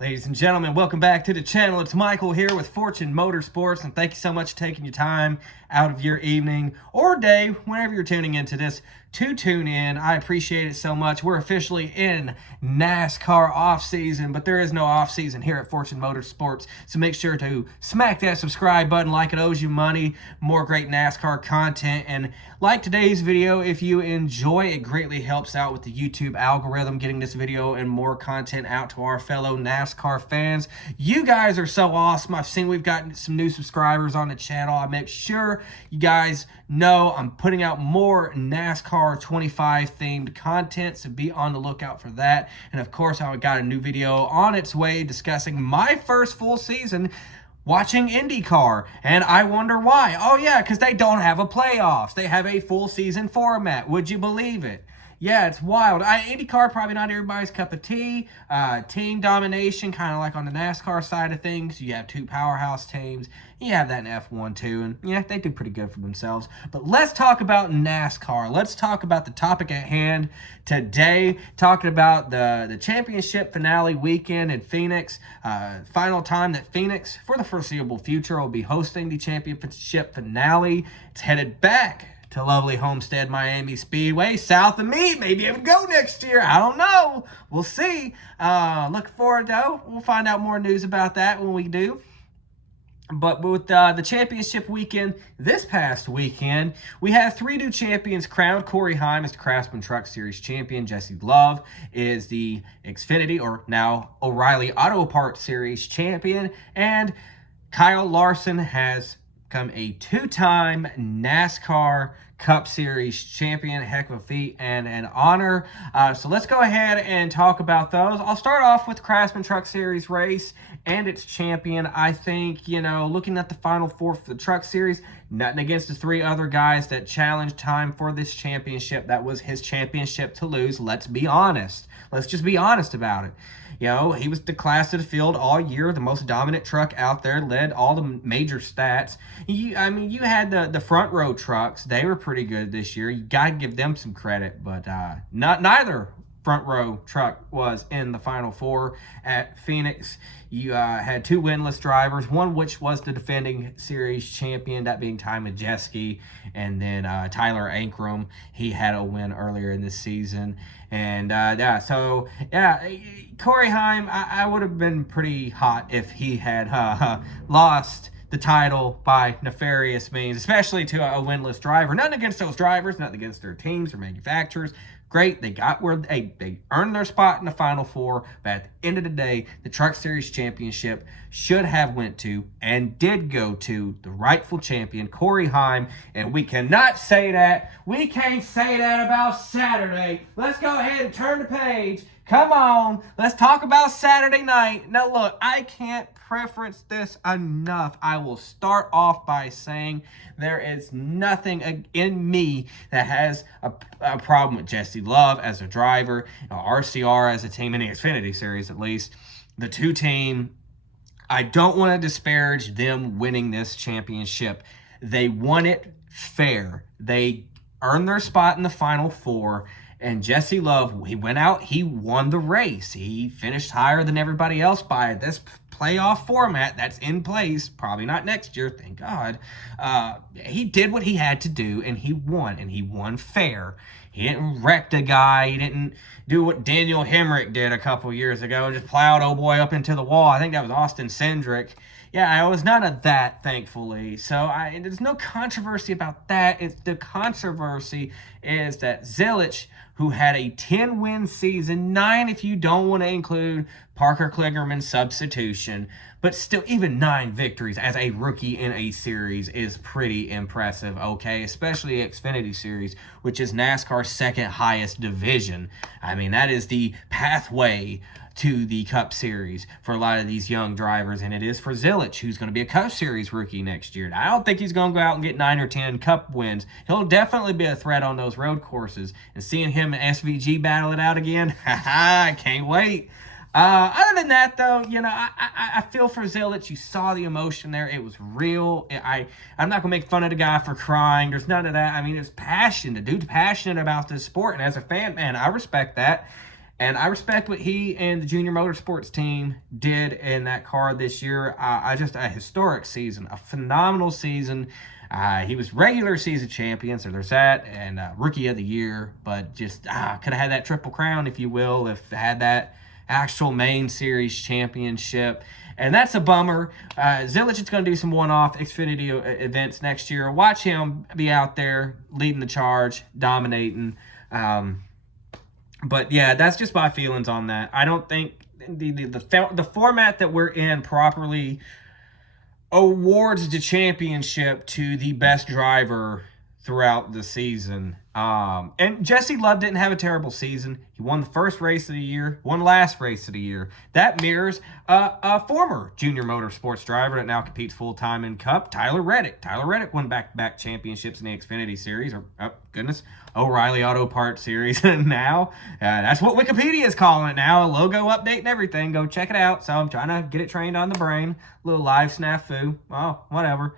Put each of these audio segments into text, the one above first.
Ladies and gentlemen, welcome back to the channel. It's Michael here with Fortune Motorsports, and thank you so much for taking your time out of your evening or day, whenever you're tuning into this, to tune in. I appreciate it so much. We're officially in NASCAR off-season, but there is no off-season here at Fortune Motorsports, so make sure to smack that subscribe button like it owes you money. More great NASCAR content, and like today's video, if you enjoy, it greatly helps out with the YouTube algorithm, getting this video and more content out to our fellow NASCAR fans. You guys are so awesome. I've seen we've gotten some new subscribers on the channel. I make sure you guys know I'm putting out more NASCAR 25 themed content, so be on the lookout for that. And of course, I got a new video on its way discussing my first full season watching IndyCar, and I wonder why. Oh yeah, because they don't have a playoffs. They have a full season format. Would you believe it? Yeah, it's wild. IndyCar, probably not everybody's cup of tea. Team domination, kind of like on the NASCAR side of things. You have two powerhouse teams. You have that in F1 too, and yeah, they do pretty good for themselves. But let's talk about NASCAR. Let's talk about the topic at hand today, talking about the championship finale weekend in Phoenix. Final time that Phoenix, for the foreseeable future, will be hosting the championship finale. It's headed back to lovely Homestead Miami Speedway, south of me. Maybe even go next year. I don't know. We'll see. Looking forward, though. We'll find out more news about that when we do. But with the championship weekend, this past weekend, we had three new champions crowned. Corey Heim is the Craftsman Truck Series champion. Jesse Love is the Xfinity, or now O'Reilly Auto Parts Series champion. And Kyle Larson has become a two-time NASCAR Cup Series champion. Heck of a feat and an honor. So let's go ahead and talk about those. I'll start off with the Craftsman Truck Series race and its champion. I think, looking at the Final Four for the Truck Series, nothing against the three other guys that challenged Time for this championship. That was his championship to lose. Let's be honest. Let's just be honest about it. He was the class of the field all year, the most dominant truck out there, led all the major stats. You had the front row trucks. They were pretty good this year. You got to give them some credit, but neither front row truck was in the Final Four at Phoenix. You had two winless drivers, one which was the defending series champion, that being Ty Majeski, and then Tyler Ankrum. He had a win earlier in the season. And Corey Heim, I would have been pretty hot if he had lost the title by nefarious means, especially to a winless driver. Nothing against those drivers, nothing against their teams or manufacturers. Great, they got where they earned their spot in the Final Four, but at the end of the day, the Truck Series Championship should have went to and did go to the rightful champion, Corey Heim, and we cannot say that. We can't say that about Saturday. Let's go ahead and turn the page. Come on, let's talk about Saturday night. Now look, I can't preference this enough. I will start off by saying there is nothing in me that has a problem with Jesse Love as a driver, RCR as a team, in the Xfinity Series at least. The two team, I don't want to disparage them winning this championship. They won it fair. They earned their spot in the Final Four. And Jesse Love, he went out, he won the race. He finished higher than everybody else by this playoff format that's in place. Probably not next year, thank God. He did what he had to do, and he won fair. He didn't wreck the guy. He didn't do what Daniel Hemrick did a couple years ago and just plowed old boy up into the wall. I think that was Austin Cindric. Yeah, I was none of that, thankfully. So there's no controversy about that. The controversy is that Zilich, who had a 10-win season, 9 if you don't want to include Parker Kligerman's substitution, but still, even 9 victories as a rookie in a series is pretty impressive, okay? Especially Xfinity Series, which is NASCAR's second highest division. I mean, that is the pathway to the Cup Series for a lot of these young drivers, and it is for Zilich, who's going to be a Cup Series rookie next year. I don't think he's going to go out and get 9 or 10 Cup wins. He'll definitely be a threat on those road courses, and seeing him and SVG battle it out again, I can't wait. Other than that, though, I feel for Zilich. You saw the emotion there. It was real. I'm not going to make fun of the guy for crying. There's none of that. I mean, it's passion. The dude's passionate about this sport, and as a fan, man, I respect that. And I respect what he and the Junior Motorsports team did in that car this year. Just a historic season, a phenomenal season. He was regular season champion, so there's that, and rookie of the year. But just could have had that triple crown, if you will, if had that actual main series championship. And that's a bummer. Zilich is going to do some one-off Xfinity events next year. Watch him be out there leading the charge, dominating. But yeah, that's just my feelings on that. I don't think the format that we're in properly awards the championship to the best driver throughout the season. And Jesse Love didn't have a terrible season. He won the first race of the year, won last race of the year. That mirrors a former Junior Motorsports driver that now competes full-time in Cup, Tyler Reddick. Tyler Reddick won back-to-back championships in the Xfinity Series, or, oh, goodness, O'Reilly Auto Parts Series. And now, that's what Wikipedia is calling it now, a logo update and everything. Go check it out. So I'm trying to get it trained on the brain. A little live snafu. Oh, whatever.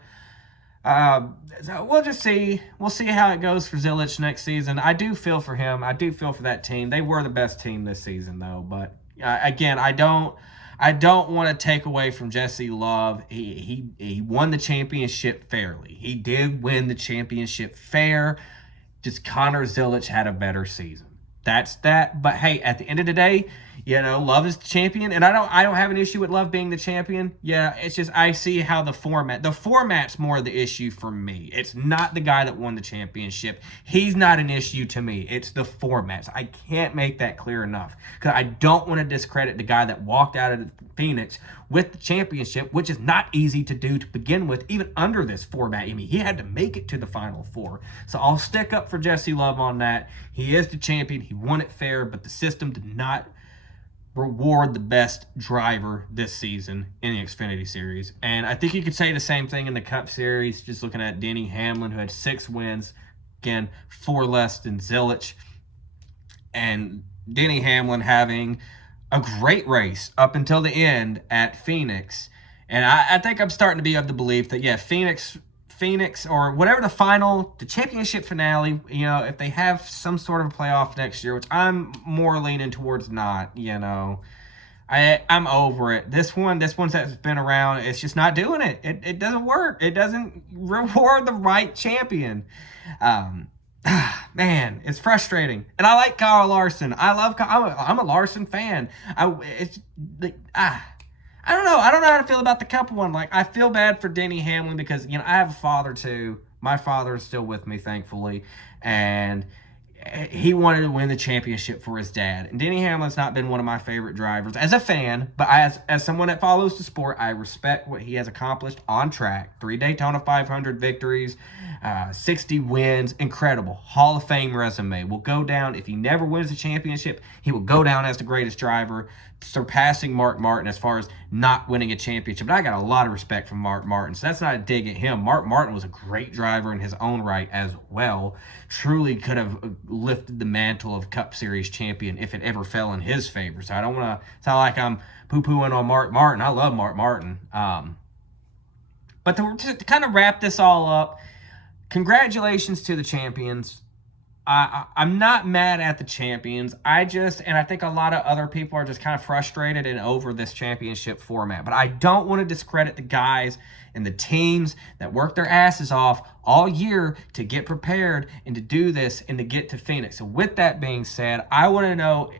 So we'll just see. We'll see how it goes for Zilich next season. I do feel for him. I do feel for that team. They were the best team this season, though. But again, I don't want to take away from Jesse Love. He won the championship fairly. He did win the championship fair. Just Connor Zilich had a better season. That's that. But hey, at the end of the day, you know, Love is the champion, and I don't have an issue with Love being the champion. Yeah, it's just I see how the format's more the issue for me. It's not the guy that won the championship. He's not an issue to me. It's the formats. I can't make that clear enough because I don't want to discredit the guy that walked out of Phoenix with the championship, which is not easy to do to begin with, even under this format. I mean, he had to make it to the Final Four. So I'll stick up for Jesse Love on that. He is the champion. He won it fair, but the system did not reward the best driver this season in the Xfinity Series. And I think you could say the same thing in the Cup Series, just looking at Denny Hamlin, who had 6 wins. Again, 4 less than Zilich. And Denny Hamlin having a great race up until the end at Phoenix. And I think I'm starting to be of the belief that, yeah, Phoenix or whatever the championship finale, you know, if they have some sort of playoff next year, which I'm more leaning towards not, you know, I'm over it. This one's that's been around, it's just not doing it. It doesn't work. It doesn't reward the right champion. Man, it's frustrating. And I like Kyle Larson. I'm a Larson fan. I don't know. I don't know how to feel about the Cup one. Like, I feel bad for Denny Hamlin because, you know, I have a father too. My father is still with me, thankfully. And he wanted to win the championship for his dad. And Denny Hamlin's not been one of my favorite drivers as a fan, but as someone that follows the sport, I respect what he has accomplished on track. 3 Daytona 500 victories, 60 wins, incredible. Hall of Fame resume. Will go down, if he never wins the championship, he will go down as the greatest driver, surpassing Mark Martin as far as not winning a championship. But I got a lot of respect from Mark Martin, so that's not a dig at him. Mark Martin was a great driver in his own right as well. Truly could have lifted the mantle of Cup Series champion if it ever fell in his favor. So I don't want to sound like I'm poo-pooing on Mark Martin. I love Mark Martin. But to kind of wrap this all up, congratulations to the champions. I'm not mad at the champions. And I think a lot of other people are just kind of frustrated and over this championship format. But I don't want to discredit the guys and the teams that work their asses off all year to get prepared and to do this and to get to Phoenix. So with that being said, I want to know,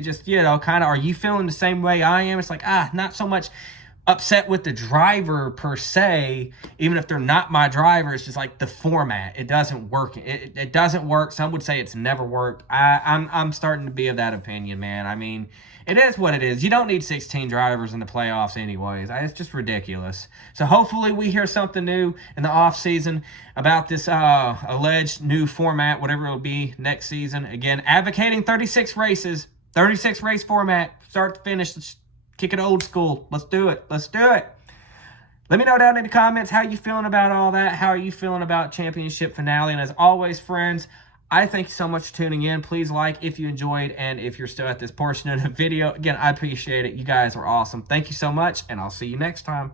just, you know, kind of, are you feeling the same way I am? It's like, not so much upset with the driver per se, even if they're not my driver. It's just like the format. It doesn't work. It doesn't work. Some would say it's never worked. I'm starting to be of that opinion, man. I mean, it is what it is. You don't need 16 drivers in the playoffs anyways. It's just ridiculous. So hopefully we hear something new in the offseason about this alleged new format, whatever it'll be next season. Again, advocating 36 races, 36 race format, start to finish. Let's kick it old school. Let's do it. Let's do it. Let me know down in the comments how you feeling about all that. How are you feeling about championship finale? And as always, friends, I thank you so much for tuning in. Please like if you enjoyed, and if you're still at this portion of the video, again, I appreciate it. You guys are awesome. Thank you so much, and I'll see you next time.